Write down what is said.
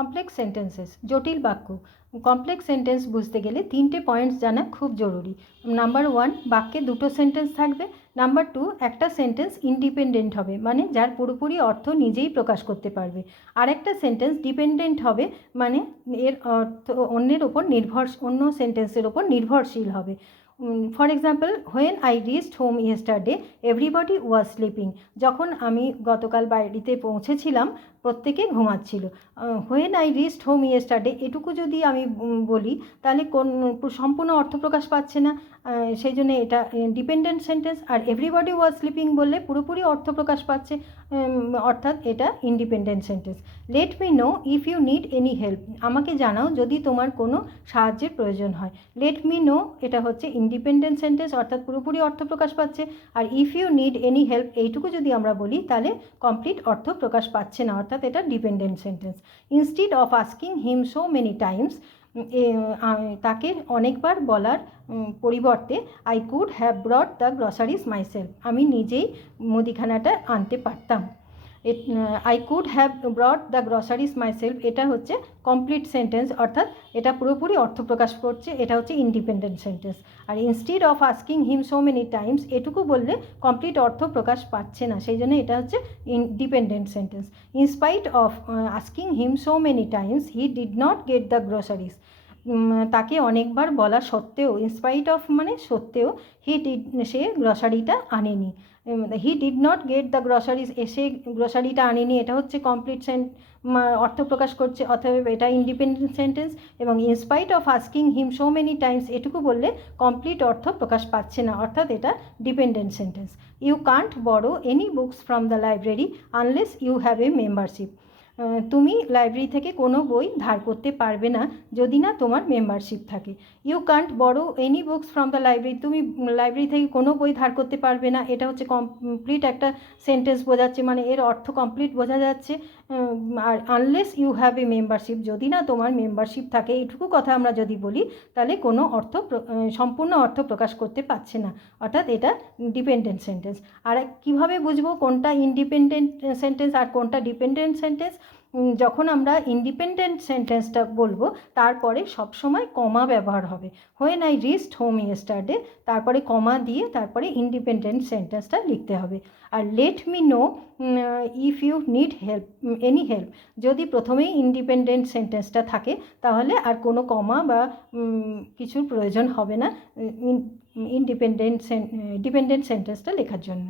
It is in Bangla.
কমপ্লেক্স সেন্টেন্সেস জটিল বাক্য। কমপ্লেক্স সেন্টেন্স বুঝতে গেলে তিনটে পয়েন্টস জানা খুব জরুরি। নাম্বার ওয়ান বাক্যে দুটো সেন্টেন্স থাকবে। নাম্বার টু একটা সেন্টেন্স ইন্ডিপেন্ডেন্ট হবে মানে যার পুরোপুরি অর্থ নিজেই প্রকাশ করতে পারবে। আর একটা সেন্টেন্স ডিপেন্ডেন্ট হবে মানে এর অর্থ অন্যের ওপর নির্ভর অন্য সেন্টেন্সের ওপর নির্ভরশীল হবে। For example when I reached home yesterday everybody was sleeping যখন আমি গতকাল বাড়িতে পৌঁছেছিলাম, প্রত্যেকে ঘুমাচ্ছিল। When I reached home yesterday এটুকু যদি আমি বলি, তাহলে কোন সম্পূর্ণ অর্থ প্রকাশ পাচ্ছে না। সেই জন্য এটা ডিপেন্ডেন্ট সেন্টেন্স আর এভরিবডি ওয়াজ স্লিপিং বললে পুরোপুরি অর্থ প্রকাশ পাচ্ছে। অর্থাৎ এটা independent sentence let me know if you need any help আমাকে জানাও যদি তোমার কোনো সাহায্যের প্রয়োজন হয়। লেট মি নো এটা হচ্ছে ইন্ডিপেন্ডেন্ট সেন্টেন্স অর্থাৎ পুরোপুরি অর্থ প্রকাশ পাচ্ছে। আর if you need any help এইটুকু যদি আমরা বলি, তাহলে কমপ্লিট অর্থ প্রকাশ পাচ্ছে না, অর্থাৎ এটা dependent sentence instead of asking him so many times তাকে অনেকবার বলার পরিবর্তে I could have brought the groceries myself আমি নিজেই মুদিখানাটা আনতে পারতাম। I could have brought the groceries myself এটা হচ্ছে কমপ্লিট সেন্টেন্স অর্থাৎ এটা পুরোপুরি অর্থ প্রকাশ করছে, এটা হচ্ছে independent sentence R instead of asking him so many times এটুকু বললে কমপ্লিট অর্থ প্রকাশ পাচ্ছে না, সেই জন্য এটা হচ্ছে independent sentence in spite of asking him so many times he did not get the groceries তাকে অনেকবার বলা সত্ত্বেও ইনস্পাইট অফ মানে সত্ত্বেও হি ডিড সে গ্রসারিটা আনেনি। He did not get the groceries এসে গ্রসারিটা আনেনি। এটা হচ্ছে কমপ্লিট সেন্ট অর্থ প্রকাশ করছে, অতএব এটা ইন্ডিপেন্ডেন্ট সেন্টেন্স এবং in spite of asking him so many times এটুকু বললে কমপ্লিট অর্থ প্রকাশ পাচ্ছে না। অর্থাৎ এটা dependent sentence you can't borrow any books from the library unless you have a membership তুমি লাইব্রেরি থেকে কোনো বই ধার করতে পারবে না যদি না তোমার মেম্বারশিপ থাকে। You can't borrow any books from the library তুমি লাইব্রেরি থেকে কোনো বই ধার করতে পারবে না। এটা হচ্ছে কমপ্লিট একটা সেন্টেন্স বোঝাচ্ছে মানে এর অর্থ কমপ্লিট বোঝা যাচ্ছে। আর unless you have a membership যদি না তোমার মেম্বারশিপ থাকে, এইটুকু কথা আমরা যদি বলি, তাহলে কোনো অর্থ সম্পূর্ণ অর্থ প্রকাশ করতে পারছে না। অর্থাৎ এটা ডিপেন্ডেন্ট সেন্টেন্স আর কীভাবে বুঝব কোনটা ইন্ডিপেন্ডেন্ট সেন্টেন্স আর কোনটা ডিপেন্ডেন্ট সেন্টেন্স যখন আমরা ইন্ডিপেন্ডেন্ট সেন্টেন্সটা বলব, তারপরে সবসময় কমা ব্যবহার হবে। When I reached home yesterday তারপরে কমা দিয়ে তারপরে ইন্ডিপেন্ডেন্ট সেন্টেন্সটা লিখতে হবে। আর let me know if you need help any help যদি প্রথমেই ইন্ডিপেন্ডেন্ট সেন্টেন্সটা থাকে, তাহলে আর কোনো কমা বা কিছুর প্রয়োজন হবে না ইন্ডিপেন্ডেন্ট ডিপেন্ডেন্ট সেন্টেন্সটা লেখার জন্য।